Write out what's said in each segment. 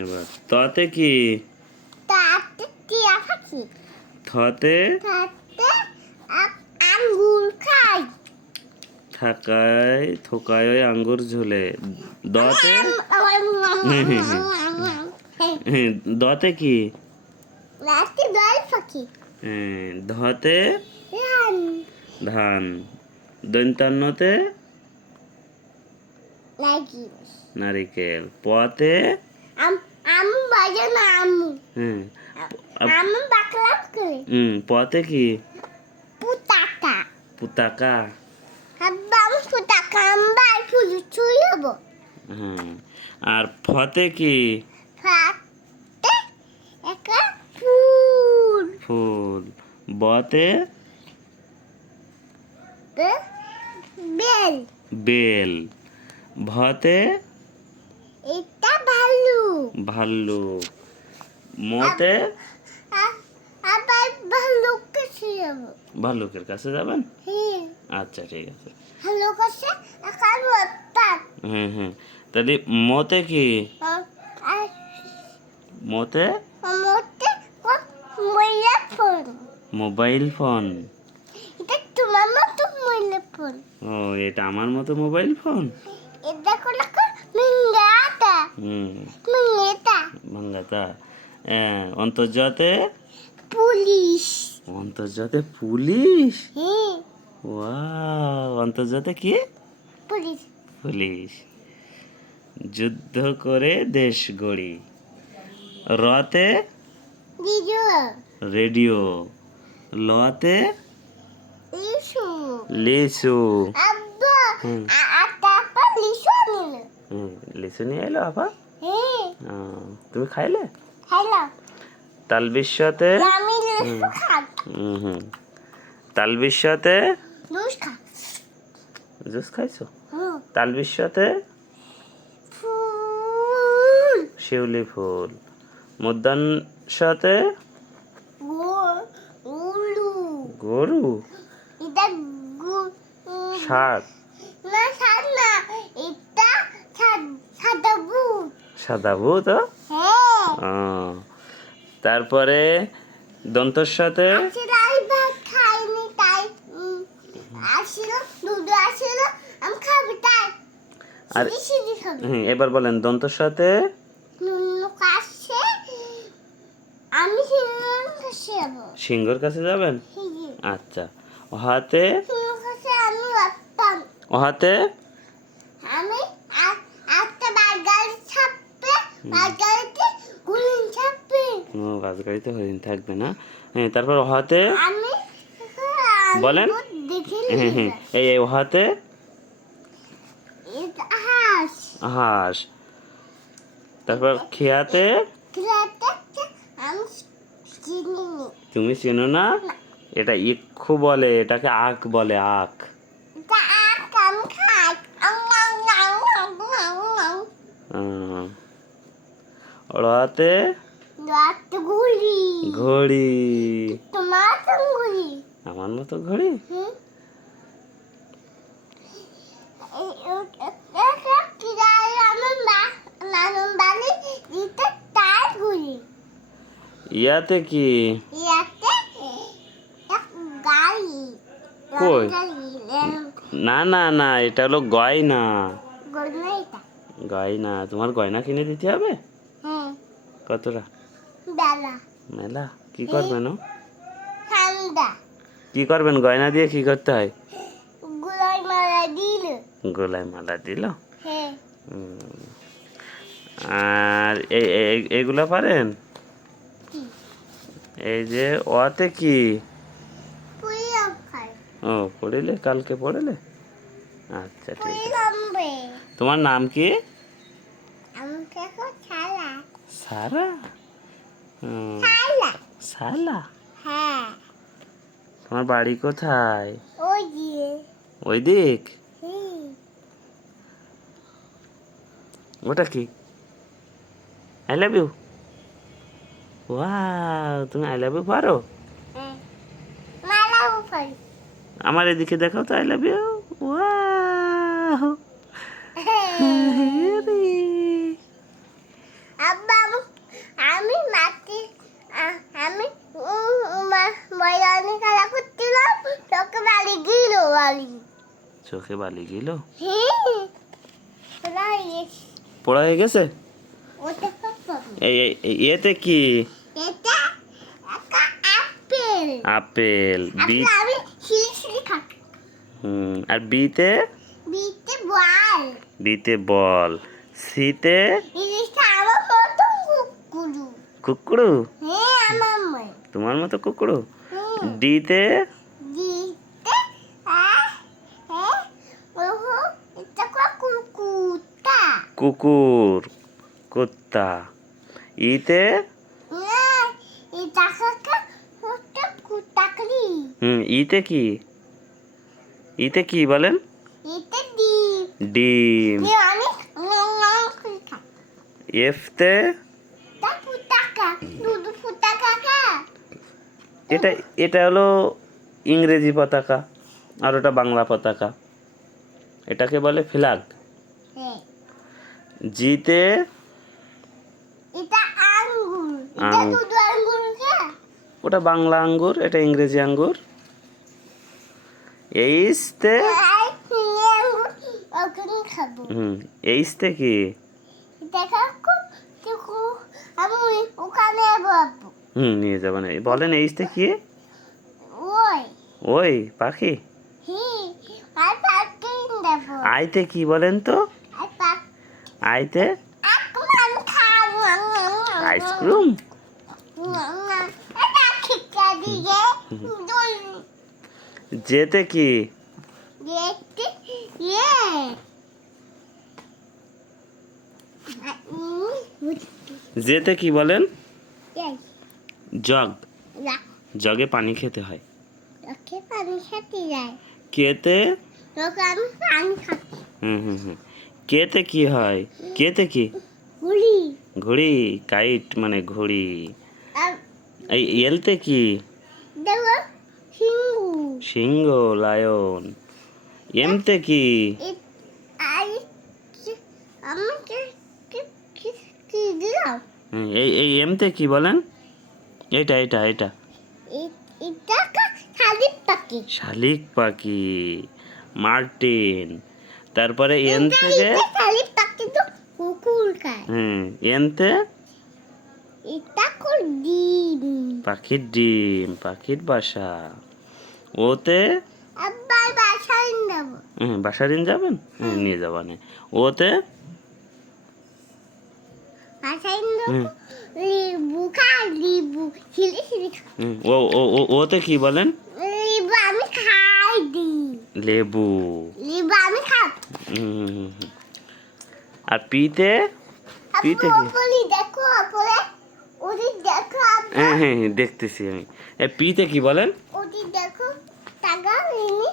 এবার ততে কি? তাতে টিয়া পাখি। থতে আঙ্গুর খাই থাকায় থোকায় ওই আঙ্গুর ঝুলে। দতে? দতে কি? রাতে দল পাখি। ধতে? ধান। দৈন্তান্নতে? লাগি নারিকেল পতে আম আমু বাজে না আমু। হ্যাঁ। আমু বাকলা করে। হুম পতে কি? পুতাকা। পুতাকা। হাব্বাম পুতাকা আমবার ফুল ছুঁয়ব হুম আর ফতে কি? ফাতে একা ফুল। ফুল। বতে? বেল। বেল। ভতে? এটা ভালো ভাল্লুক। মতে? আবার ভালো কাছে যাব ভাল্লুকের কাছে যাবেন? হ্যাঁ। আচ্ছা ঠিক আছে। ভালো কাছে একার ওয়াটার হ্যাঁ হ্যাঁ। তাহলে মতে কি? মতে? মতে মইলা ফোন? Mobile phone. এটা তোমার মতো মইলা ফোন। ও এটা আমার মতো মোবাইল ফোন? এটা কোন হুম বাংলাটা হ্যাঁ অন্তর্জাতে পুলিশ অন্তর্জাতে পুলিশ ওয়াও অন্তর্জাতে কি পুলিশ পুলিশ যুদ্ধ করে দেশ গড়ি রতে রেডিও লতে লিসু নিল হুম, লিচু নিয়ে এলো আপা হ্যাঁ। তুমি খাইলে? হ্যালো তাল বিশ্বতে আমি লিসু খাই। হুম হুম। তাল বিশ্বতে জুস খাইছো? তাল বিশ্বতে শিউলি ফুল। মুদ্দান সাথে গরু? শাক না না সাদ- ভূত? হ্যাঁ। তারপরে দন্তর সাথে? আর এবার বলেন দন্তর সাথে? সিংহর কাছে যাবেন? আচ্ছা। হাতে? হাতে? ও গাছ গাড়িতে হরিণ থাকবে না। হ্যাঁ তারপর ও হাতে বলেন। হ্যাঁ হ্যাঁ এই এই ও হাতে হাঁস। তারপর খেয়াতে। তুমি চেনো না? এটা ইক্ষু বলে এটাকে আখ বলে আখ এটা আখ আমি খাই আম, আম, আম, আম, আম, আম। আহ, ওড়াতে রাত গুলি ঘড়ি। তোমার তো গুলি আমার মতো ঘড়ি? ইয়াতে কি? ইয়াতে গাড়ি কই? না না না এটা হলো গয়না। গয়না তোমার গয়না কিনে দিতে হবে? কতটা? বেলা। মেলা কি করবেন কি করবেন? গয়না দিয়ে কি করতে হয়? গুলাই মারা দিল। গোলায় মালা দিল? হ্যাঁ। আর এইগুলো পারেন? এই যে ওতে কি? ও পড়িলে? কালকে পড়িলে? আচ্ছা ঠিক আছে। তোমার নাম কি? সারা? সালা। হ্যাঁ। তোমার বাড়ি কোথায়? ওই ওই দিক? ওটা কি? আই লাভ ইউ ওয়াও তুমি আই লাভ ইউ পারো? হ্যাঁ। আমার এদিকে দেখাও তো আই লাভ ইউ ওয়াও ময়দানে খেলা করছিলাম চোখে বালি গিল বালি। চোখে বালি গিল? হ্যাঁ, পড়া হয়ে গেছে। এই এতে কি? আপেল বি হুম আর বিতে বিতে বল। বিতে বল। সিতে কুকুরু। হ্যাঁ, তোমার মতো কুকুরু? ডিতে কুকুর কুত্তা। ইতে হুম ইতে কি? ইতে কি বলেন? ডিম। এফতে এটা এটা হলো ইংরেজি পতাকা আর ওটা বাংলা পতাকা। এটাকে বলে ফ্ল্যাগ জিতে ওটা বাংলা আঙ্গুর এটা ইংরেজি আঙ্গুর। এইসতে হুম এইসতে কি? দেখো আমি ওখানে হুম নিয়ে যাবেন বলেন এইসতে কি? ওই। ওই পাখি? আইতে কি বলেন তো? আইতে? আইসক্রিম? যেতে কি? ইয়ে। যেতে কি বলেন. জগ। জগে পানি খেতে হয়। ওকে পানি খেতে যায়। কেতে? লোক আমি পানি খাচ্ছি হুম হুম হুম। কেতে কি হয়? কেতে কি? গুলি ঘড়ি কাইট মানে ঘড়ি। এই এলতে কি? সিংহু। সিংহ লায়ন। এমতে কি? এই এই এমতে কি বলেন? এটা এটা এটা। এটা খালি পাখি। শালিক পাখি। মার্টিন। তারপরে এন থেকে খালি পাখি তো কুকুর খায়। হুম এনতে? এটা কোন ডিম। পাখির ডিম পাখির বাসা। ওতে? আবার বাসায় নেব হুম বাসা দিন যাবেন? হ্যাঁ নিয়ে যাবানে ওতে বাসায় হুম নেব লিবু খাই লিবু ছিলি ছিলি হুম, ও ও ও- ওতে কি বলেন? লিবু আমি খাই লেবু। লিবু আমি খাই। আর পিতে? পিতে কি? দেখো অপলে। ওদি দেখো হ্যাঁ হ্যাঁ হ্যাঁ, দেখতেছি আমি। এ পিতে কি বলেন? ওদি দেখো টাকা নিনি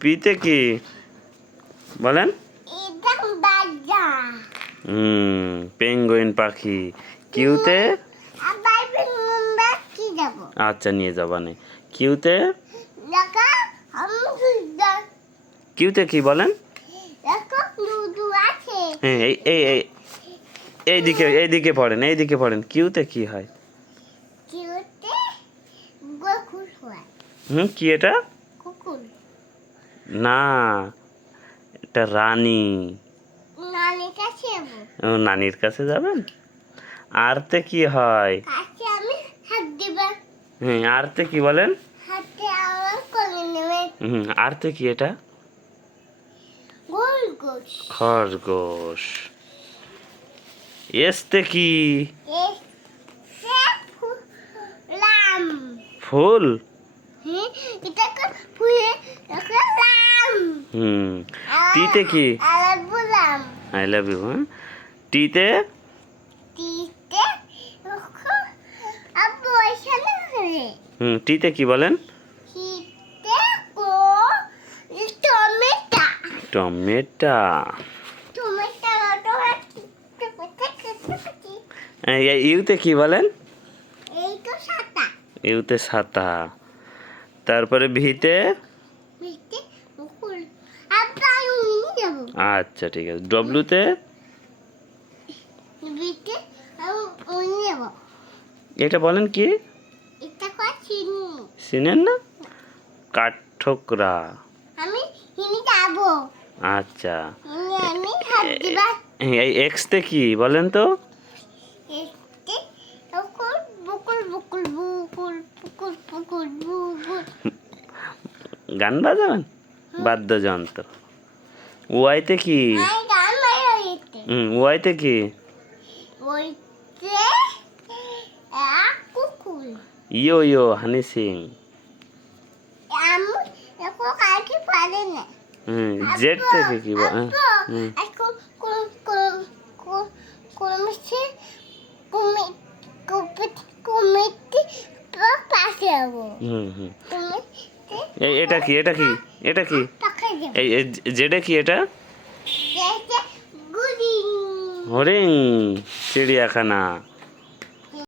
পিতে কি? বলেন? হুম পেঙ্গুইন পাখি। কিউতে? যাব। আচ্ছা নিয়ে যাবানে কিউতে? দেখা কিউতে কি বলেন? হ্যাঁ এই এই এই এইদিকে এইদিকে পড়েন এইদিকে পড়েন। কিউতে কি হয়? কিউতে হয়। হুম কি এটা? না এটা রানী। যাব নানির কাছে যাবেন? আরতে কি হয়? কাছে আমি হাত হুম আরতে কি বলেন? হুম আরতে কি এটা? খরগোশ। এসতে কি? ফুল? হুম টিতে কি? আই লাভ ইউ হ্যাঁ টিতে হুম টিতে কি বলেন টমেটো ইউতে কি বলেন এই তো সাতা ইউতে ছাতা তারপরে ভিতে মিষ্টি মুকুল আব্বা আমি নিয়ে যাব আচ্ছা ঠিক আছে। ডব্লুতে এটা বলেন কি? চিনেন না? কাঠঠোকরা। আমি আচ্ছা। এই এক্সতে কি? বলেন তো। গান বাজাবেন? বাদ্যযন্ত্র। ওয়াইতে কি? হুম ওয়াইতে কি? ইয়ো ইয়ো হানি সিং। হুম জেড থেকে কি হ্যাঁ, এটা কি এটা কি? এটা কি? এই জেডে কি এটা? হরিং চিড়িয়াখানা।